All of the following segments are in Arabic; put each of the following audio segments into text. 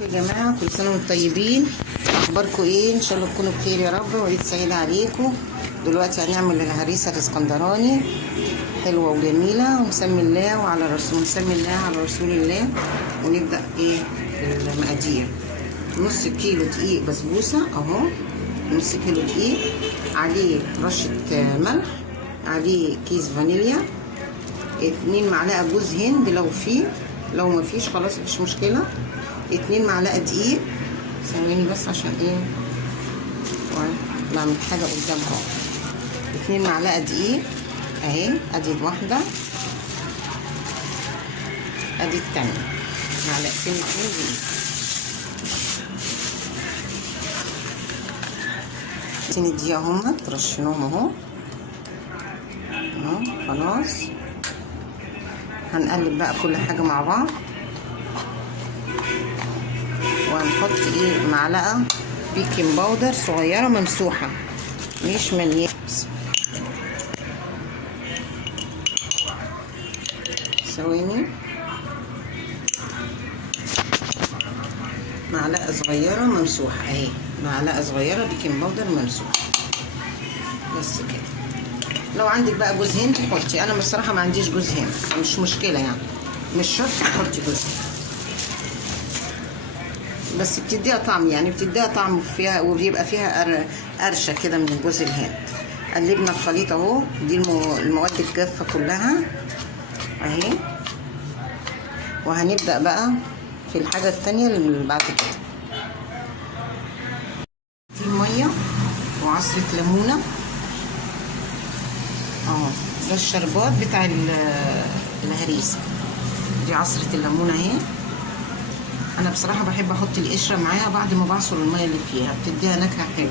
يا جماعه كل سنه وانتم طيبين. اخباركم ايه؟ ان شاء الله تكونوا بخير يا رب وعيد سعيد عليكم. دلوقتي هنعمل الهريسه الاسكندراني حلوه وجميله ونسمي الله وعلى رسول الله. ونبدا ايه المقادير. نص كيلو دقيق بسبوسه اهو، نص كيلو دقيق، عليه رشه ملح، عليه كيس فانيليا، 2 معلقه جوز هند لو ما فيش خلاص مفيش مشكله، 2 معلقه دقيق. ثواني بس عشان ايه بعمل حاجه قدامها. 2 معلقه دقيق اهي، ادي واحده، ادي التانية، معلقتين 2 دقيق. الدقيق اهما ترشينهم اهو خلاص. هنقلب بقى كل حاجه مع بعض، وهنحط ايه معلقه بيكنج باودر صغيره ممسوحه مش مليانه. ثواني، معلقه صغيره ممسوحه اهي، معلقه صغيره بيكنج باودر ممسوحه بس كده. لو عندك بقى جوز هند حطي، انا بصراحه ما عنديش جوز هند مش مشكله يعني، مش شرط تحطي جوز هند بس بتديها طعم، يعني بتديها طعم فيها وبيبقى فيها قرشه كده من جوز الهند. قلبنا الخليط اهو، دي المواد الجافه كلها اهي. وهنبدا بقى في الحاجه التانية اللي بعد كده. دي الميه وعصره ليمونه اهو، ده الشربات بتاع الهريسه. دي عصره الليمونه اهي. انا بصراحه بحب احط القشره معاها بعد ما بعصر الميه اللي فيها، بتديها نكهه حلوه.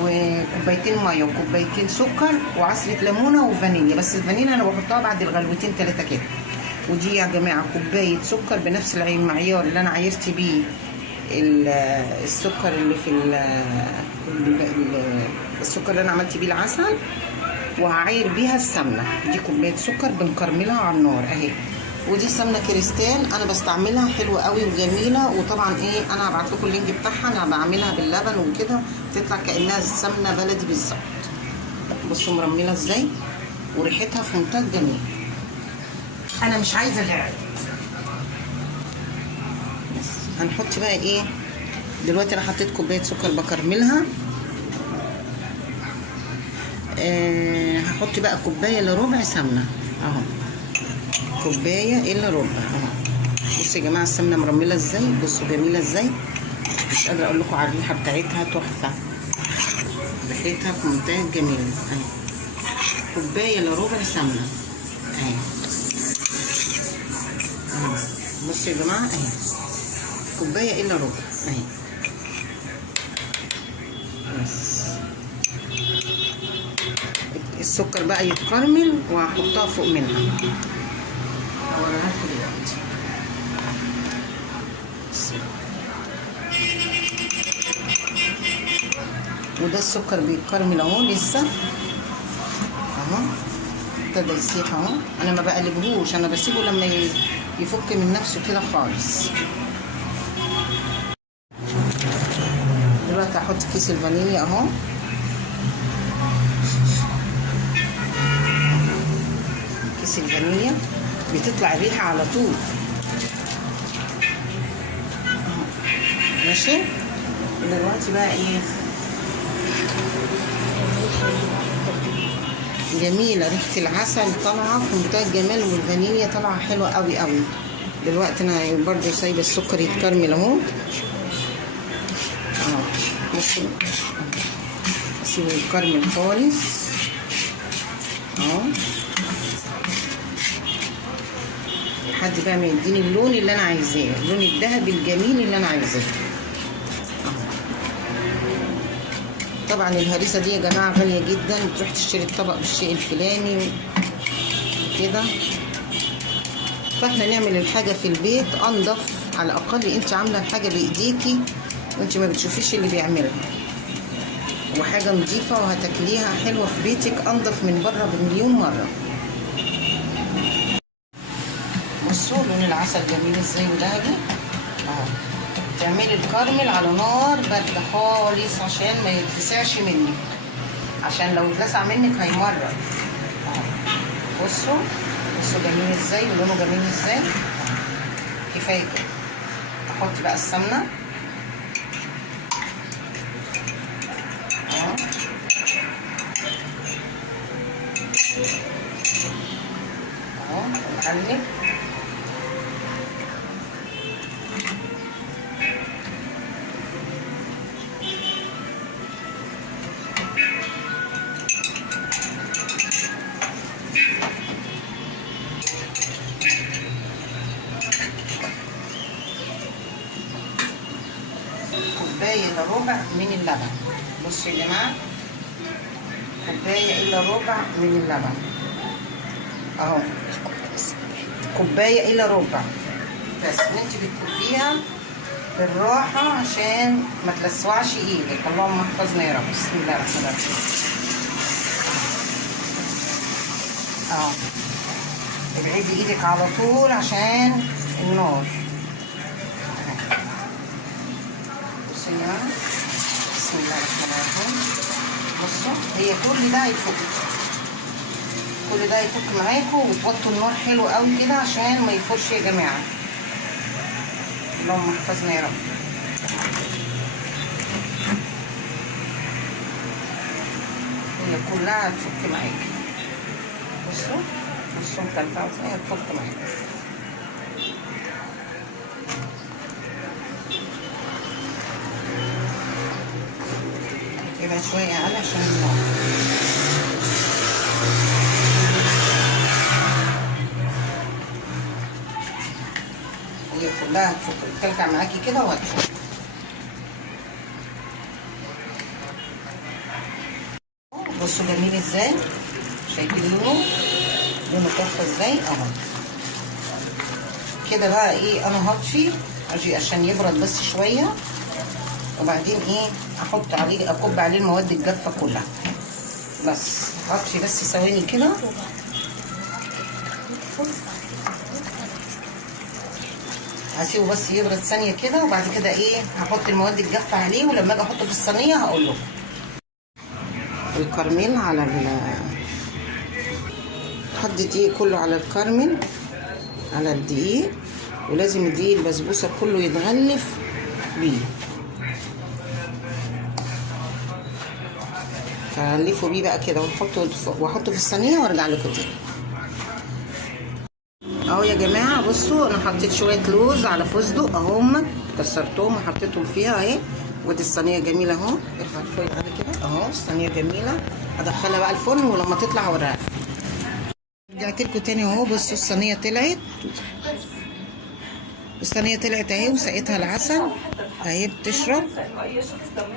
وكوبايتين ميه وكوبايتين سكر وعصره ليمونه وفانيليا، بس الفانيليا انا بحطها بعد الغلوتين 3 كده. ودي يا جماعه كوبايه سكر بنفس المعيار اللي انا عايرت بيه السكر اللي في السكر اللي انا عملت بيه العسل، وهعاير بيها السمنه. دي كوبايه سكر بنكرملها على النار اهي. ودي سمنه كريستال انا بستعملها حلوه قوي وجميله. وطبعا ايه، انا هبعت لكم اللينك بتاعها، انا بعملها باللبن وكده بتطلع كانها سمنه بلدي بالظبط. بصوا مرمله ازاي وريحتها في منتهى الجمال. انا مش عايزه لعب. بس هنحط بقى ايه دلوقتي. انا حطيت كوبايه سكر بكرملها، هحط بقى كوبايه الا ربع سمنه اهو، كوبايه الا ربع اهو. بصوا يا جماعه السمنه مرمله ازاي، بصوا جميله ازاي، مش قادره اقول لكم على الريحه بتاعتها تحفه، ريحتها في منتهى الجمال اهي. كوبايه الا ربع سمنه اهي. بصوا يا جماعه اهي، كوبايه الا ربع اهي. بس السكر بقى يتكرمل وهحطها فوق منها، هوريها لكم دلوقتي. وده السكر بيتكرمل اهو لسه اهو، ابتدى يسيح اهو. انا ما بقلبهوش، انا بسيبه لما يفك من نفسه كده خالص. دلوقتي هحط كيس الفانيليا اهو، كيس الفانيليا بتطلع الريحه على طول ماشي. دلوقتي بقى ايه، جميله ريحه العسل طالعه في منتهى الجمال، والفانيليا طالعه حلوه قوي قوي. دلوقتي انا برضو سايبه السكر يتكرمل اهو بصوا، اسيبه يتكرمل خالص اهو لحد بقى ما يديني اللون اللي انا عايزاه، اللون الذهبي الجميل اللي انا عايزاه. طبعا الهريسه دي يا جماعه غاليه جدا، بتروح تشتري الطبق بالشيء الفلاني كده. فاحنا نعمل الحاجه في البيت انضف، على الاقل انت عامله الحاجه بايديكي وانت ما بتشوفيش اللي بيعملها، وحاجه نظيفه وهتاكليها حلوه في بيتك انضف من بره بمليون مره. بصوا لون العسل جميل ازاي وذهبي اهو. تعملي الكراميل على نار باردة خالص عشان ما يتلسعش منك، عشان لو اتلسع منك هيمرر. بصوا جميل ازاي ولونه جميل ازاي. كفايه كده. احط بقى السمنه اهو نقلب. كوباية الا ربع من اللبن. بصوا يا جماعة، كوباية الا ربع من اللبن اهو، كوباية الا ربع بس. وانت بتكبيها بالراحة عشان ما تلسوعش ايدك. اللهم احفظنا يا رب. بسم الله الرحمن الرحيم اهو. ابعدي ايدك على طول عشان النار. بسم الله الرحمن الرحيم. بصوا هي كل ده هيفك، كل ده هيفك معاكم، وتوطوا النار حلو قوي كده عشان ما يفرش يا جماعه. اللهم احفظنا يا رب. هي كلها هتفك معاكي. بصوا مكلفه ازاي هتفك معاكي. يبقى شوية أقل عشان النار. هي كلها هتفك، تكلكع معاكي كده وهتفك. بصوا جميل ازاي، شايفين لونه تحفة ازاي اهو. كده بقى ايه، انا هطفي اجي عشان يبرد بس شوية، وبعدين ايه احط عليه، اكب عليه المواد الجافه كلها. بس اطفي بس ثواني كده. هسيبه بس يبرد ثانيه كده، وبعد كده ايه هحط المواد الجافه عليه، ولما اجي احطه في الصينيه هقول له. الكراميل على حط الدقيق كله على الكراميل، على الدقيق، ولازم الدقيق البسبوسه كله يتغلف بيه. فهنلفه بيه بقى كده واحطه في الصينيه وارجع لكم تاني اهو يا جماعه. بصوا انا حطيت شويه لوز على فستق اهم، كسرتهم وحطيتهم فيها اهي. ودي الصينيه جميله اهو. ارفع الفويل على كده اهو، الصينيه جميله. ادخلها بقى الفرن ولما تطلع اوريها. رجعت لكم تاني اهو. بصوا الصينيه طلعت، الصينيه طلعت اهي، وسقيتها العسل اهي بتشرب،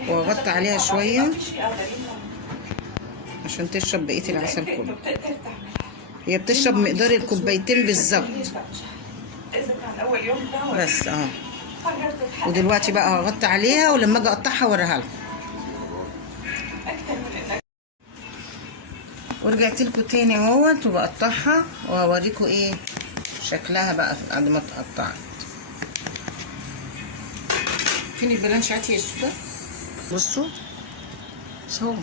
واغطي عليها شويه عشان تشرب بقيه العسل كله. هي بتشرب مقدار الكوبايتين بالظبط بس اهو. ودلوقتي بقى هغطي عليها، ولما اجي اقطعها اوريها لكم. ورجعت لكم تاني اهوت، وبقطعها وهوريكم ايه شكلها بقى بعد ما اتقطعت. فين البلانشات يا سودا؟ بصوا شوفوا.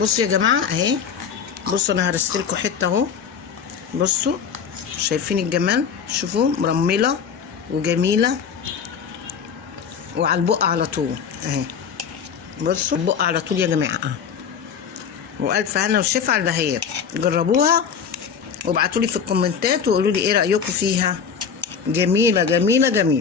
بصوا يا جماعه اهي. بصوا انا هرست لكم حته اهو. بصوا شايفين الجمال؟ شوفوا مرمله وجميله، وعلى البق على طول اهي. بصوا البق على طول يا جماعه. والف هنا وشفا على البهيات. جربوها وابعتوا لي في الكومنتات وقولوا لي ايه رايكم فيها. جميله جميله جميله.